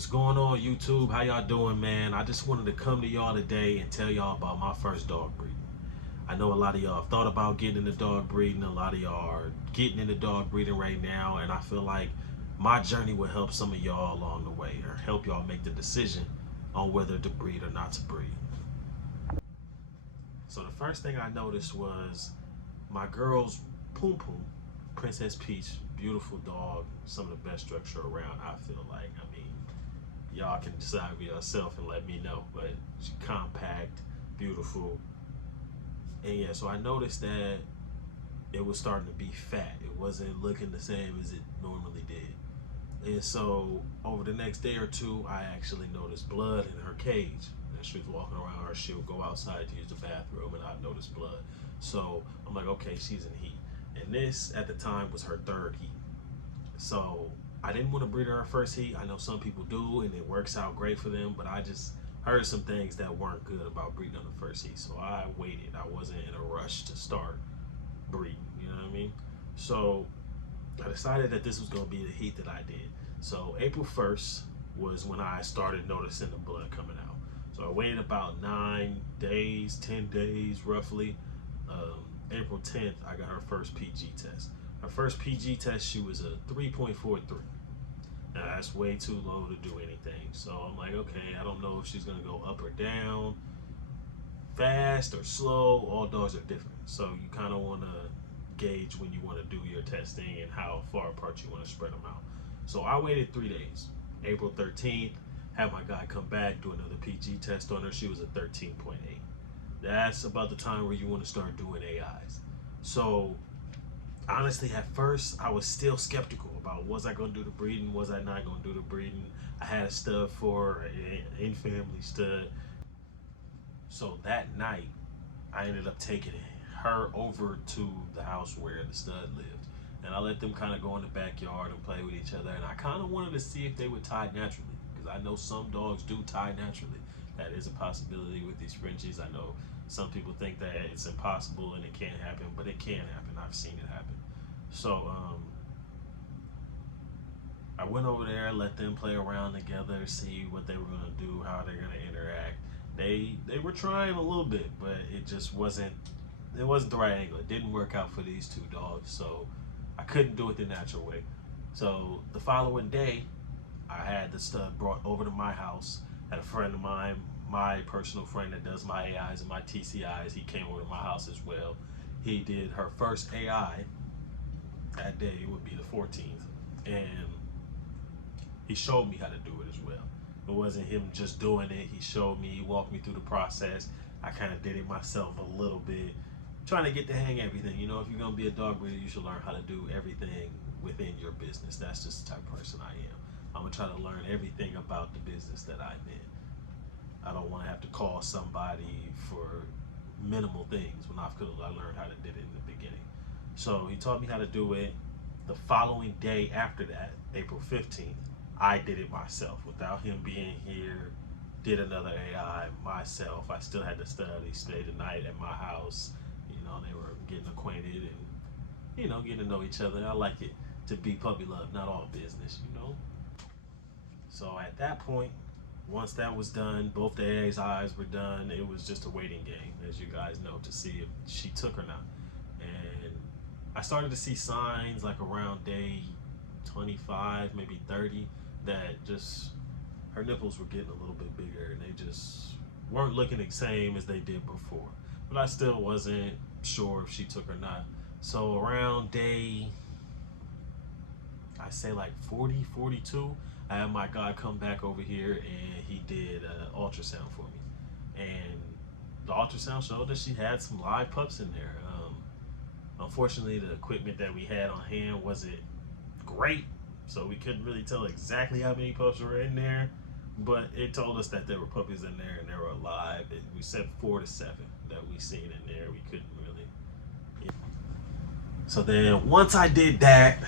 What's going on, YouTube? How y'all doing, man? I just wanted to come to y'all today and tell y'all about my first dog breed. I know a lot of y'all have thought about getting into dog breeding. A lot of y'all are getting into dog breeding right now, and I feel like my journey will help some of y'all along the way, or help y'all make the decision on whether to breed or not to breed. So the first thing I noticed was my girl's Poom Poom, Princess Peach, beautiful dog, some of the best structure around, I feel like. I mean, y'all can decide for yourself and let me know, but she's compact, beautiful. And yeah, so I noticed that it was starting to be fat. It wasn't looking the same as it normally did. And so over the next day or two, I actually noticed blood in her cage. As she was walking around, or she would go outside to use the bathroom, and I noticed blood. So I'm like, okay, she's in heat. And this, at the time, was her third heat. So I didn't want to breed her first heat. I know some people do, and it works out great for them, but I just heard some things that weren't good about breeding on the first heat. So I waited. I wasn't in a rush to start breeding, you know what I mean? So I decided that this was going to be the heat that I did. So April 1st was when I started noticing the blood coming out. So I waited about 9 days, 10 days roughly. April 10th, I got her first PG test. Her first PG test, she was a 3.43. Now that's way too low to do anything. So I'm like, okay, I don't know if she's gonna go up or down, fast or slow. All dogs are different. So you kind of want to gauge when you want to do your testing and how far apart you want to spread them out. So I waited 3 days. April 13th, had my guy come back, do another PG test on her. She was a 13.8. That's about the time where you want to start doing AIs. So honestly, at first, I was still skeptical about, was I going to do the breeding? Was I not going to do the breeding? I had a stud for an in-family stud. So that night, I ended up taking her over to the house where the stud lived. And I let them kind of go in the backyard and play with each other. And I kind of wanted to see if they would tie naturally, because I know some dogs do tie naturally. That is a possibility with these Frenchies. I know some people think that it's impossible and it can't happen, but it can happen. I've seen it happen. So I went over there, let them play around together, see what they were gonna do, how they're gonna interact. They were trying a little bit, but it just wasn't the right angle. It didn't work out for these two dogs, so I couldn't do it the natural way. So the following day, I had the stud brought over to my house. Had a friend of mine, my personal friend that does my AIs and my TCIs, he came over to my house as well. He did her first AI that day. It would be the 14th, and he showed me how to do it as well. It wasn't him just doing it. He showed me, he walked me through the process. I kind of did it myself a little bit, trying to get to hang everything. You know, if you're gonna be a dog breeder, you should learn how to do everything within your business. That's just the type of person I am. I'm gonna try to learn everything about the business that I'm in. I don't want to have to call somebody for minimal things when I learned how to do it in the beginning. So he taught me how to do it. The following day after that, April 15th, I did it myself without him being here. Did another AI myself. I still had to study, stay the night at my house. You know, they were getting acquainted and, you know, getting to know each other. I like it to be puppy love, not all business, you know. So at that point, once that was done, both the AIs were done. It was just a waiting game, as you guys know, to see if she took or not. And I started to see signs like around day 25, maybe 30, that just her nipples were getting a little bit bigger, and they just weren't looking the same as they did before. But I still wasn't sure if she took or not. So around day, I say like 40, 42, I had my guy come back over here and he did an ultrasound for me. And the ultrasound showed that she had some live pups in there. Unfortunately, the equipment that we had on hand wasn't great, so we couldn't really tell exactly how many pups were in there, but it told us that there were puppies in there and they were alive. We said 4 to 7 that we seen in there. We couldn't really. Yeah. So then once I did that,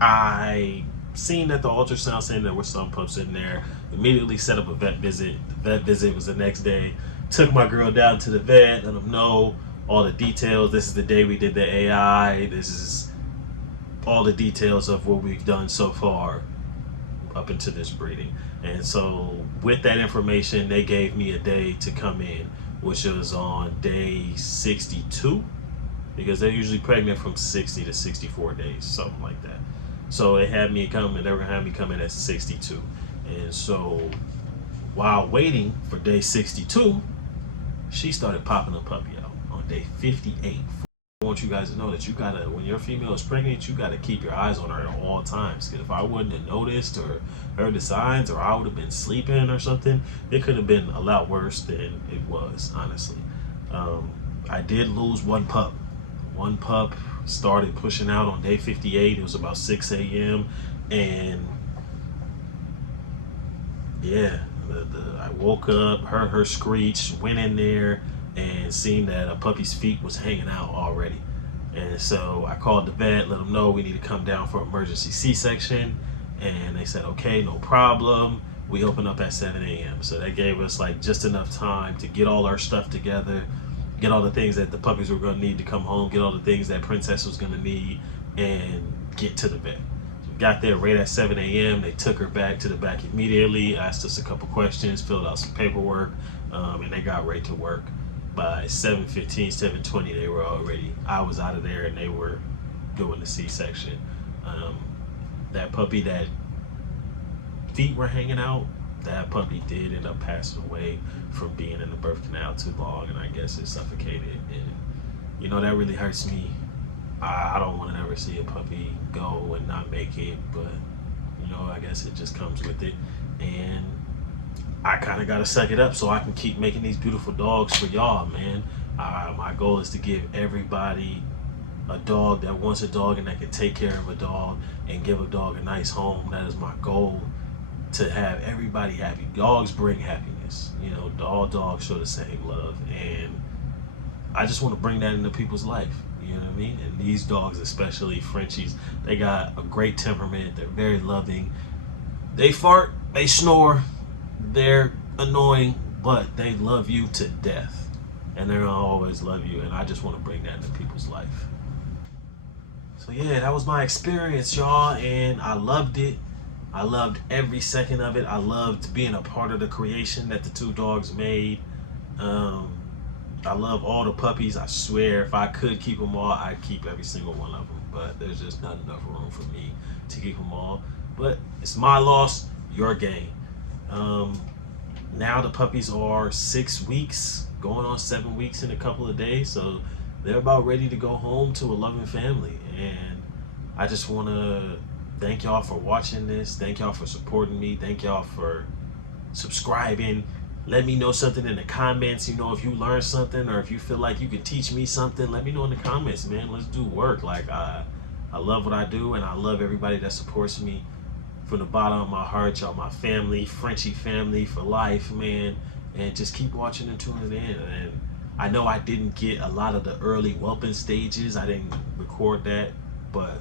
I seen that the ultrasound saying there were some pups in there. Immediately set up a vet visit. The vet visit was the next day. Took my girl down to the vet, let them know all the details. This is the day we did the AI. This is all the details of what we've done so far. up into this breeding. And so with that information, they gave me a day to come in, which was on day 62, because they're usually pregnant from 60 to 64 days, something like that. So they had me come, and they were gonna have me come in at 62. And so while waiting for day 62, she started popping a puppy out on day 58. I want you guys to know that you gotta, when your female is pregnant, you gotta keep your eyes on her at all times. Because if I wouldn't have noticed or heard the signs, or I would have been sleeping or something, it could have been a lot worse than it was, honestly. I did lose one pup. One pup started pushing out on day 58. It was about 6 a.m. And yeah, I woke up, heard her screech, went in there, and seen that a puppy's feet was hanging out already. And so I called the vet, let them know we need to come down for emergency C-section. And they said, okay, no problem. We open up at 7 a.m. So that gave us like just enough time to get all our stuff together, get all the things that the puppies were gonna need to come home, get all the things that Princess was gonna need, and get to the vet. So we got there right at 7 a.m. They took her back to the back immediately, asked us a couple questions, filled out some paperwork, and they got right to work. By 7:15, 7:20, they were already, I was out of there, and they were doing the C-section. That puppy that feet were hanging out, that puppy did end up passing away from being in the birth canal too long, and I guess it suffocated. And you know, that really hurts me. I don't want to ever see a puppy go and not make it, but you know, I guess it just comes with it. And I kind of got to suck it up so I can keep making these beautiful dogs for y'all, man. My goal is to give everybody a dog that wants a dog and that can take care of a dog and give a dog a nice home. That is my goal, to have everybody happy. Dogs bring happiness. You know, all dogs show the same love. And I just want to bring that into people's life. You know what I mean? And these dogs, especially Frenchies, they got a great temperament. They're very loving. They fart, they snore, they're annoying, but they love you to death. And they're gonna always love you. And I just want to bring that into people's life. So yeah, that was my experience, y'all, and I loved it. I loved every second of it. I loved being a part of the creation that the two dogs made. I love all the puppies. I swear, if I could keep them all, I'd keep every single one of them. But there's just not enough room for me to keep them all. But it's my loss, your gain. Now the puppies are 6 weeks, going on 7 weeks in a couple of days. So they're about ready to go home to a loving family. And I just want to thank y'all for watching this. Thank y'all for supporting me. Thank y'all for subscribing. Let me know something in the comments. You know, if you learned something, or if you feel like you can teach me something, let me know in the comments, man. Let's do work. Like, I love what I do, and I love everybody that supports me from the bottom of my heart. Y'all my family, Frenchie family for life, man. And just keep watching and tuning in. And I know I didn't get a lot of the early whelping stages. I didn't record that, but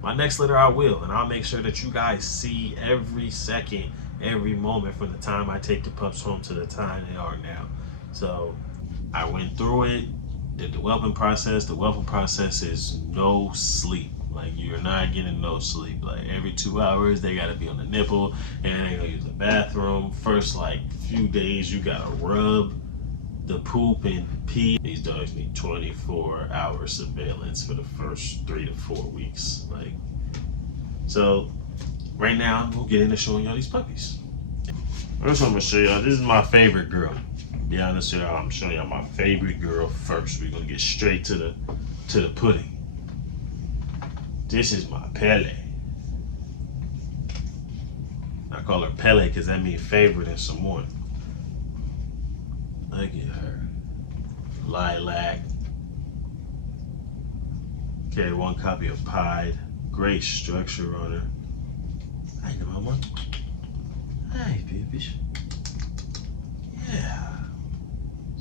my next litter I will, and I'll make sure that you guys see every second, every moment from the time I take the pups home to the time they are now. So I went through it, did the whelping process. The whelping process is no sleep. Like, you're not getting no sleep. Like, every 2 hours they gotta be on the nipple, and they gonna use the bathroom. First like few days you gotta rub the poop and pee. These dogs need 24-hour surveillance for the first 3 to 4 weeks. Like, so right now we'll get into showing y'all these puppies. First I'm gonna show y'all, this is my favorite girl. To be honest with y'all, I'm showing y'all my favorite girl first. We're gonna get straight to the pudding. This is my Pele. I call her Pele because that means favorite in Samoan. Look at her. Lilac. Okay, one copy of Pied. Great structure on her. Hi, mama. Hi, baby. Yeah.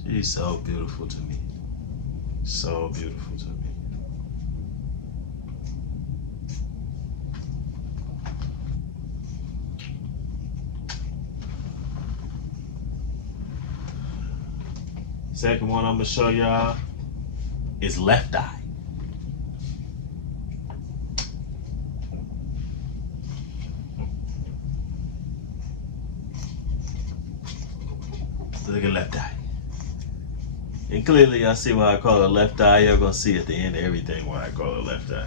She's so beautiful to me. So beautiful to me. Second one I'm gonna show y'all is Left Eye. Look at left eye. And clearly y'all see why I call it left eye. Y'all gonna see at the end of everything why I call it left eye.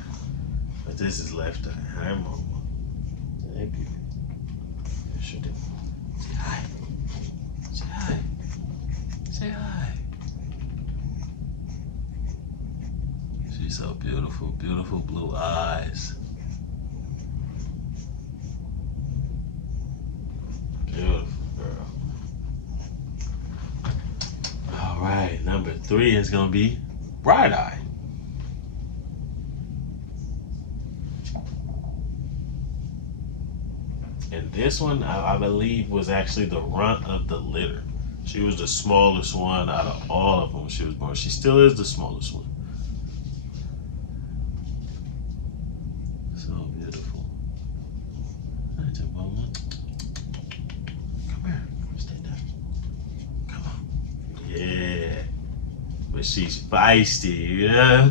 But this is left eye. Hi, mama. Thank you. Yes, you do. Say hi. Say hi. Say hi. She's so beautiful. Beautiful blue eyes. Beautiful girl. All right, number 3 is gonna be bright eye. And this one, I believe, was actually the runt of the litter. She was the smallest one out of all of them when she was born. She still is the smallest one. So beautiful. Come here. Stay down. Come on. Yeah. But she's feisty, you know?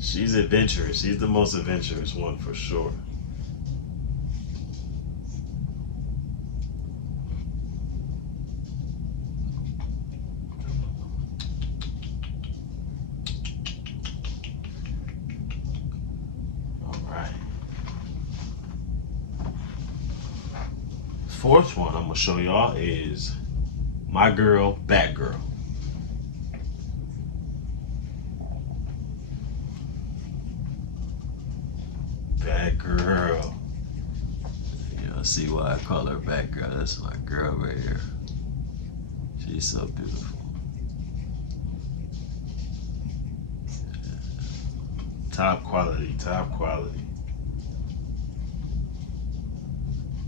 She's adventurous. She's the most adventurous one for sure. Fourth one I'm gonna show y'all is my girl, Batgirl. Batgirl. Y'all see why I call her Batgirl? That's my girl right here. She's so beautiful. Top quality, top quality.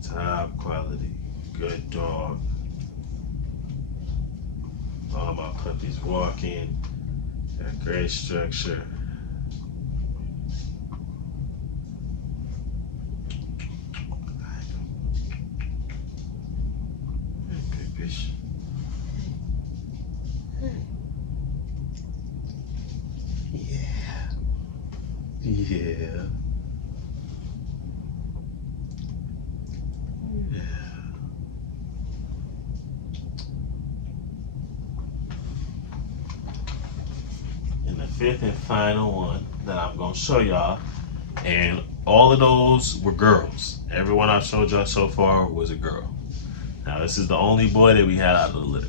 Top quality, good dog. All my puppies walking, got great structure. Good fish. Yeah. Yeah. And the fifth and final one that I'm gonna show y'all, and all of those were girls. Everyone I've showed y'all so far was a girl. Now this is the only boy that we had out of the litter.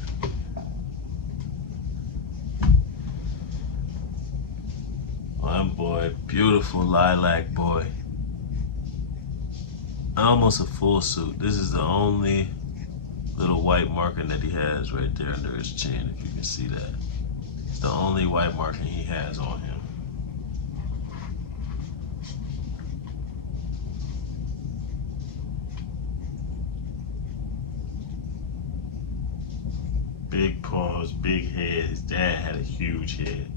One boy, beautiful lilac boy. Almost a full suit. This is the only little white marking that he has right there under his chin, if you can see that. It's the only white marking he has on him. Big paws, big head. His dad had a huge head.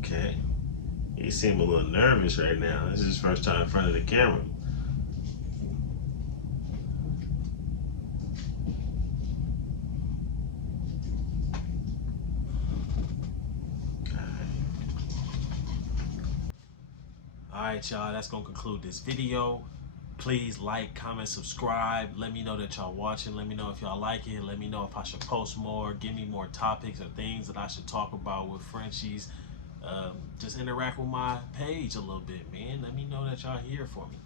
Okay. He seemed a little nervous right now. This is his first time in front of the camera. Alright, y'all, that's gonna conclude this video. Please like, comment, subscribe. Let me know that y'all watching. Let me know if y'all like it. Let me know if I should post more. Give me more topics or things that I should talk about with Frenchies. Just interact with my page a little bit, man. Let me know that y'all here for me,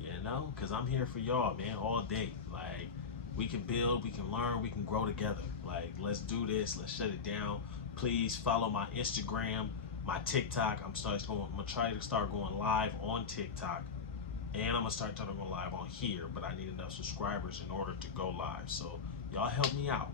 you know, because I'm here for y'all, man, all day. Like, we can build, we can learn, we can grow together. Like, let's do this. Let's shut it down. Please follow my Instagram, my TikTok. I'm gonna try to start going live on TikTok, and I'm gonna start going live on here. But I need enough subscribers in order to go live. So y'all help me out.